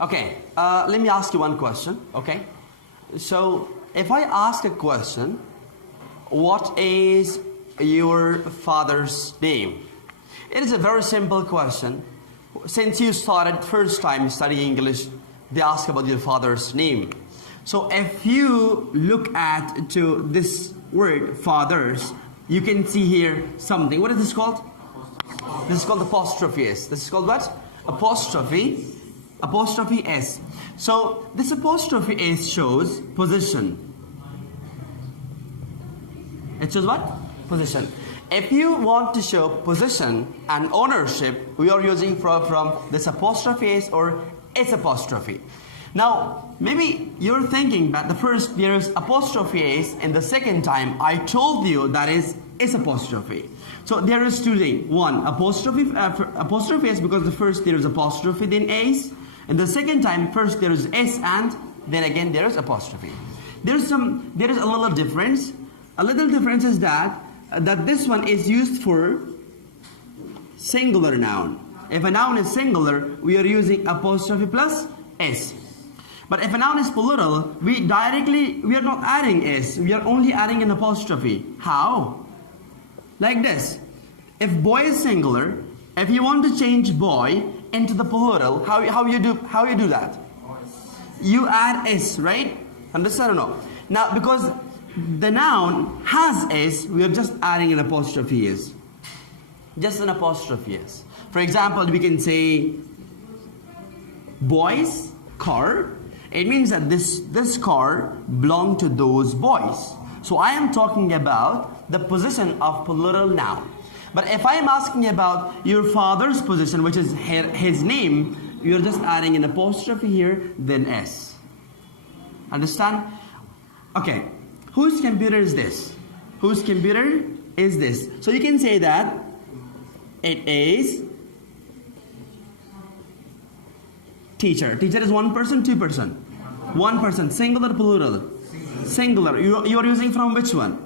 Okay, let me ask you one question. Okay, so if I ask a question, what is your father's name? It is a very simple question. Since you started first time studying English, they ask about your father's name. So if you look at to this word fathers, you can see here something. What is this called? This is called apostrophe S. This is called what? Apostrophe S. So this apostrophe S shows position. It shows what? Position. If you want to show position and ownership, we are using from this apostrophe S or S apostrophe. Now, maybe you're thinking that the first there is apostrophe S and the second time I told you that is S apostrophe. So there is two things. One, apostrophe S because the first there is apostrophe then S, and the second time first there is S and then again there is apostrophe. There is a little difference. A little difference is that this one is used for singular noun. If a noun is singular, we are using apostrophe plus S. But if a noun is plural, we are not adding S. We are only adding an apostrophe. How? Like this. If boy is singular, if you want to change boy into the plural, how you do that? You add S, right? Understand or no? Now, because the noun has S, we are just adding an apostrophe S. Just an apostrophe S. For example, we can say boys car. It means that this car belonged to those boys. So I am talking about the position of plural noun. But if I am asking about your father's position, which is his name, you are just adding an apostrophe here, then S. Understand? Okay. Whose computer is this? Whose computer is this? So you can say that it is teacher. Teacher is one person, two person? One person. Singular, plural? Singular. You are using from which one?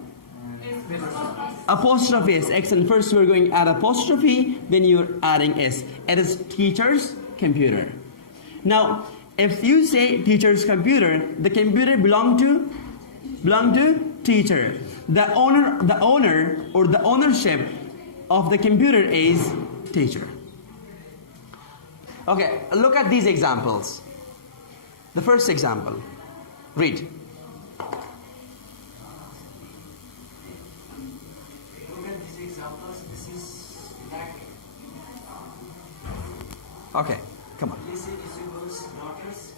Apostrophe S. Excellent. First we're going to add apostrophe, then you're adding S. It is teacher's computer. Now, if you say teacher's computer, the computer belong to teacher. The owner or the ownership of the computer is teacher. Okay, look at these examples. The first example. Read. Look at these examples. This is like Okay, come on. this is Isabel's daughters.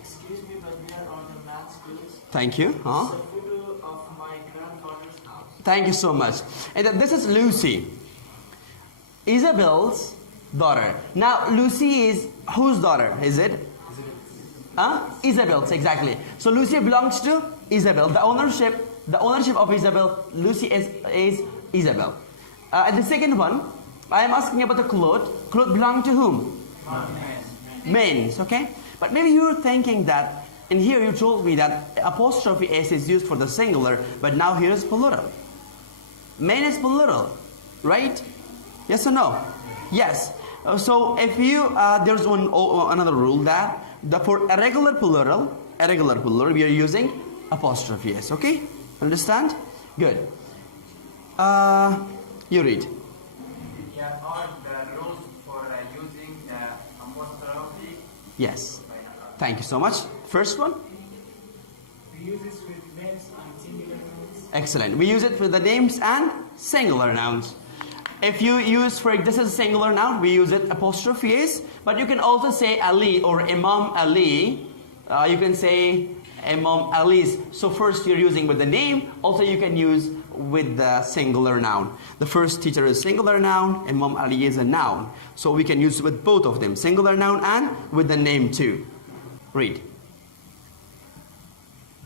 Excuse me, but we are on the math schools. Thank you. It's a photo of my grandfather's house. Thank you so much. And this is Lucy, Isabel's daughter. Now, Lucy is whose daughter? Is it? Isabel's, exactly. So Lucy belongs to Isabel. The ownership of Isabel, Lucy is Isabel. And the second one, I am asking about the cloth. Cloth belong to whom? Men. Okay. But maybe you're thinking that, and here you told me that apostrophe S is used for the singular, but now here is plural. Men is plural, right? Yes or no? Yes. So if you there's another rule that for a regular plural, we are using apostrophe S. Okay? Understand? Good. You read. Yeah, all the rules for using the apostrophe. Yes. Thank you so much. First one. We use this with names and singular nouns. Excellent. We use it for the names and singular nouns. If you use this is a singular noun, we use it apostrophe S. But you can also say Ali or Imam Ali. You can say Imam Ali's. So first you're using with the name. Also you can use with the singular noun. The first teacher is singular noun. Imam Ali is a noun. So we can use with both of them, singular noun and with the name too. Read.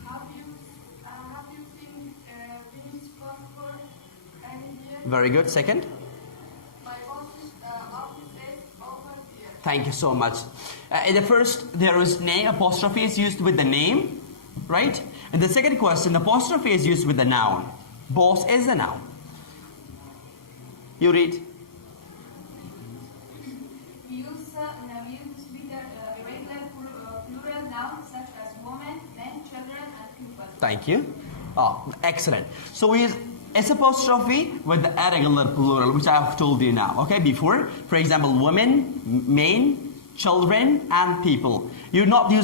Have you seen Finnish passport anywhere? Very good. Second. My office is over here. Thank you so much. In the first, there is name, apostrophe is used with the name, right? And the second question, apostrophe is used with the noun. Boss is a noun. You read. We use with the irregular nouns such as women, men, children, and people. Thank you. Oh, excellent. So we use S apostrophe with the irregular plural, which I have told you now. Okay, before, for example, women, men, children, and people. You're not going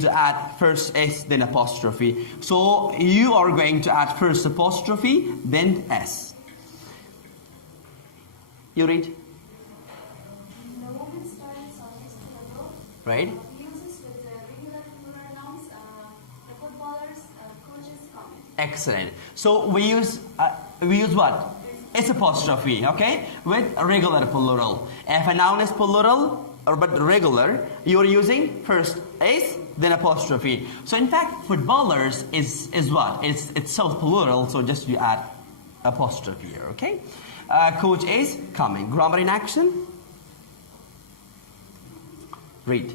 to add first S then apostrophe. So you are going to add first apostrophe then S. You read. The woman starts on his pillow. Right. He uses with the regular plural nouns, the footballers, coaches, comment. Excellent. So we use what? S apostrophe, okay, with regular plural. If a noun is plural or but regular, you are using first S then apostrophe. So in fact, footballers is what? It's itself plural, so just you add apostrophe here, okay? Coach is coming. Grammar in action. Read.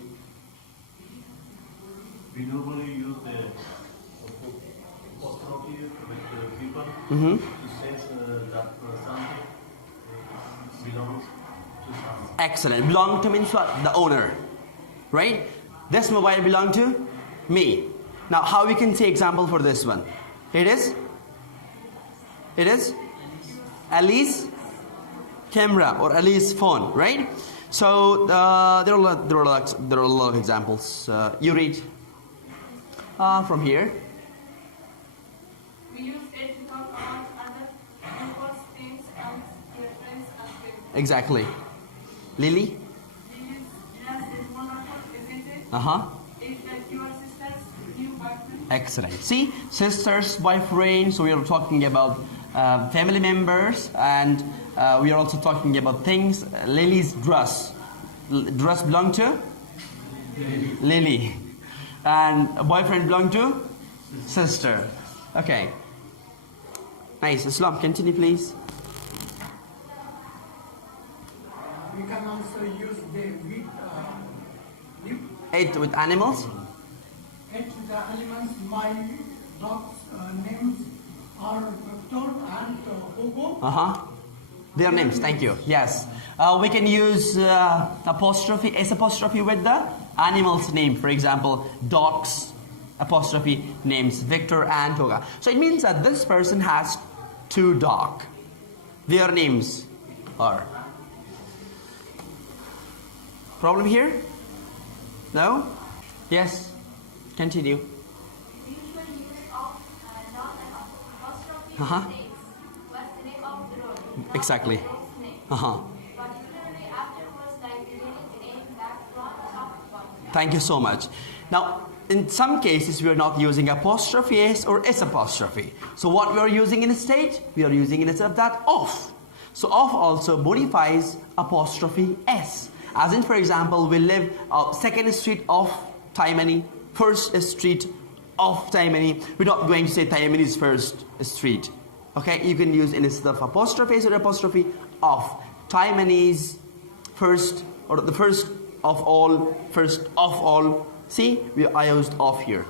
We normally use the apostrophe with people Mm-hmm. to say that something belongs to someone. Excellent. Belong to means what? The owner, right? This mobile belong to me. Now, how we can say example for this one? It is Ali's camera or Ali's phone, right? So there are a lot of examples. You read from here. We use it to talk about other people's things and their friends as well. Exactly. Lily. This dress is wonderful, isn't it? Uh-huh. It's like your sister's new boyfriend. Excellent. See, sisters, boyfriend. So we are talking about family members, and we are also talking about things. Lily's dress. Dress belong to Lily, and a boyfriend belong to sister. Okay. Nice. Islam, continue, please. We can also use the with It with animals. the elements. My dog's names are Victor and Hugo. Uh-huh. Their names, thank you. Yes. We can use apostrophe, S apostrophe with the animal's name. For example, dogs apostrophe names Victor and Toga. So it means that this person has two dogs. Their names are. Problem here? No? Yes. Continue. We usually use of, not an apostrophe Uh-huh. names. What's the name of the road? Not Exactly. the road's name. Uh-huh. Particularly afterwards, like beginning, name, background, top, bottom. Thank you so much. Now, in some cases, we are not using apostrophe S or S apostrophe. So what we are using instead? We are using instead of that off. So off also modifies apostrophe S. As in, for example, we live second street of Taimani, first street of Taimani. We're not going to say Taimani's first street. Okay, you can use instead of apostrophe S or apostrophe off. Taimani's first, or the first of all, first of all. See, I used off here.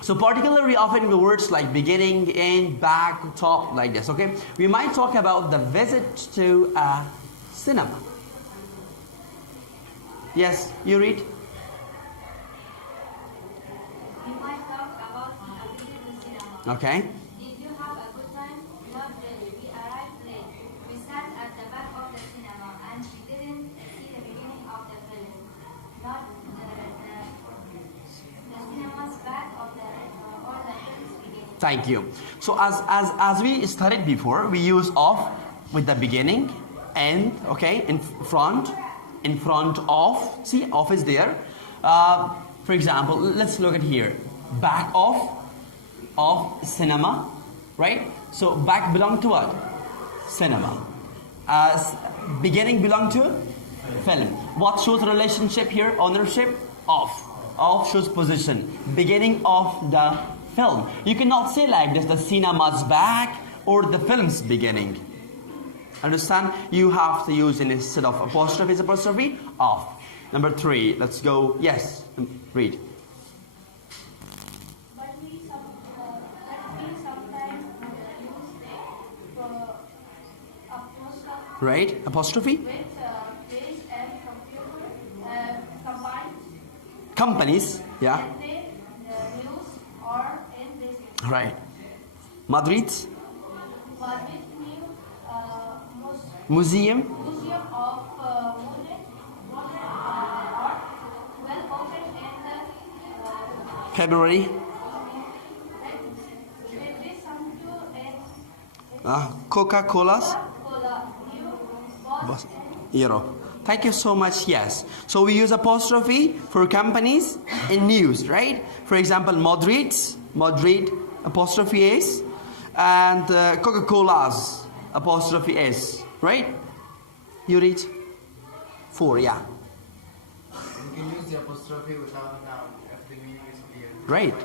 So particularly often the words like beginning, end, back, top, like this, okay? We might talk about the visit to a cinema. Yes, you read? We might talk about a visit to cinema. Okay. Did you have a good time? Not really. We arrived late. We sat at the back of the cinema and we didn't see the beginning of the film. Not the cinema's back of the or the film's beginning. Thank you. So as we studied before, we use off with the beginning, end, okay, in front of. See, off is there. For example, let's look at here. Back of cinema, right? So back belong to what? Cinema. Beginning belong to film. What shows relationship here? Ownership? Off. Off shows position. Beginning of the film. You cannot say like this, the cinema's back or the film's beginning. Understand? You have to use instead of apostrophe, off. Number 3, let's go. Yes, read. But we sometimes use the apostrophe Right? Apostrophe? with page and computer combined companies, yeah, attend the news or in business. right. Madrid, Madrid new museum, museum of modern art will open in the February, Coca-Cola's Cola new boss Euro. Thank you so much. Yes. So we use apostrophe for companies in news, right? For example, Madrid, apostrophe S, and Coca-Cola's apostrophe S, right? You read 4, yeah. You can use the apostrophe without a noun if the meaning is clear. Right.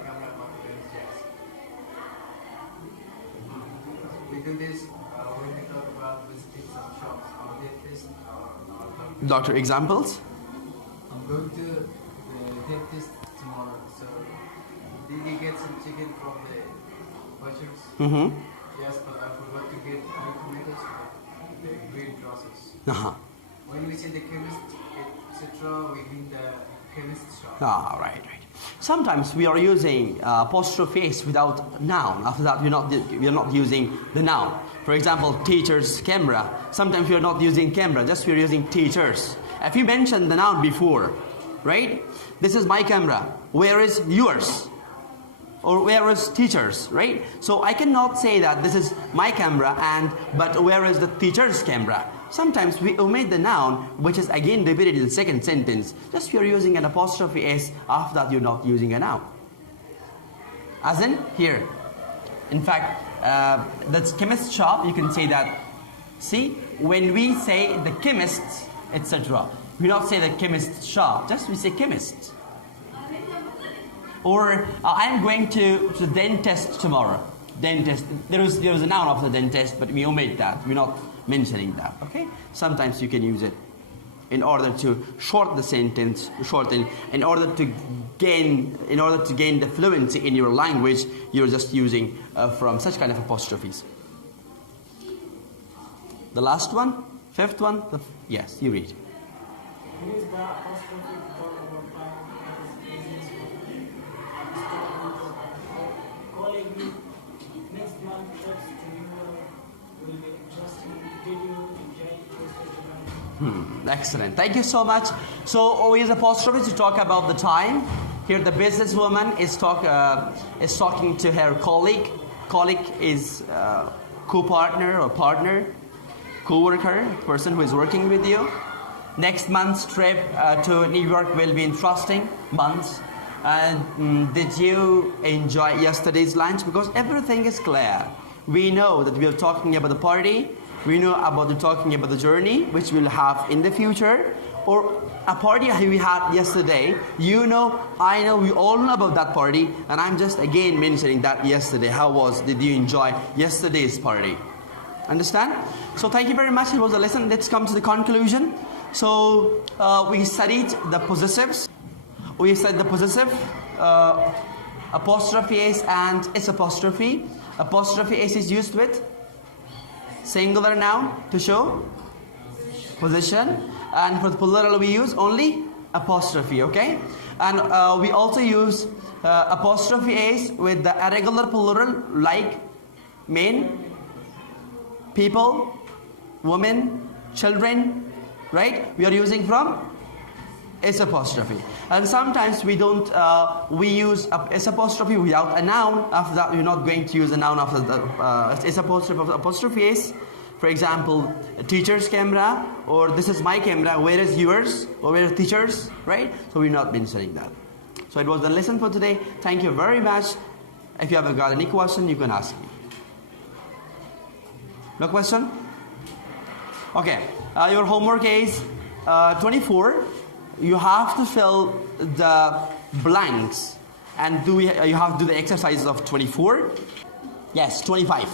We do this when we talk about visiting some shops. Our dentist or Doctor, examples? I'm going to the dentist tomorrow, so did you get some chicken from the butchers? Mm-hmm. Yes, but I forgot to get new tomatoes for the green process. Uh-huh. When we say the chemist, etc., we mean the chemist shop. Ah, right. Sometimes we are using apostrophe S without noun. After that, we are not using the noun. For example, teacher's camera. Sometimes we are not using camera, just we are using teachers. If you mentioned the noun before, right? This is my camera. Where is yours? Or where is teachers, right? So I cannot say that this is my camera but where is the teacher's camera? Sometimes we omit the noun, which is again repeated in the second sentence. Just you're using an apostrophe S, after that you're not using a noun. As in here. In fact, that's chemist shop, you can say that. See, when we say the chemist, etc., we not say the chemist shop, just we say chemist. Or I'm going to the dentist tomorrow. Dentist. There was a noun of the dentist, but we omit that. We're not mentioning that. Okay. Sometimes you can use it in order to shorten the sentence, in order to gain the fluency in your language. You're just using from such kind of apostrophes. The last one, fifth one. Yes, you read. Use the apostrophe to talk about time as business colleague next month trips to Europe will be interesting. Did you enjoy your Excellent. Thank you so much. So we use apostrophe to talk about the time. Here the businesswoman is talking to her colleague. Colleague is co-partner or partner, co-worker, person who is working with you. Next month's trip to New York will be interesting months. And did you enjoy yesterday's lunch? Because everything is clear. We know that we are talking about the party. We know about talking about the journey which we'll have in the future, or a party we had yesterday. You know, I know, we all know about that party, and I'm just again mentioning that yesterday. Did you enjoy yesterday's party? Understand? So thank you very much. It was a lesson. Let's come to the conclusion. So we studied the possessives. We said the possessive, apostrophe S and S apostrophe. Apostrophe S is used with singular noun to show position, and for the plural we use only apostrophe, okay? And we also use apostrophe S with the irregular plural like men, people, women, children, right? We are using from S apostrophe. And sometimes we don't, we use S apostrophe without a noun. After that, we're not going to use a noun after the S apostrophe S. For example, a teacher's camera, or this is my camera, where is yours? Or where is teacher's, right? So we're not mentioning that. So it was the lesson for today. Thank you very much. If you have got any question, you can ask me. No question? Okay. Your homework is 24. You have to fill the blanks, and you have to do the exercises of 24. Yes, 25.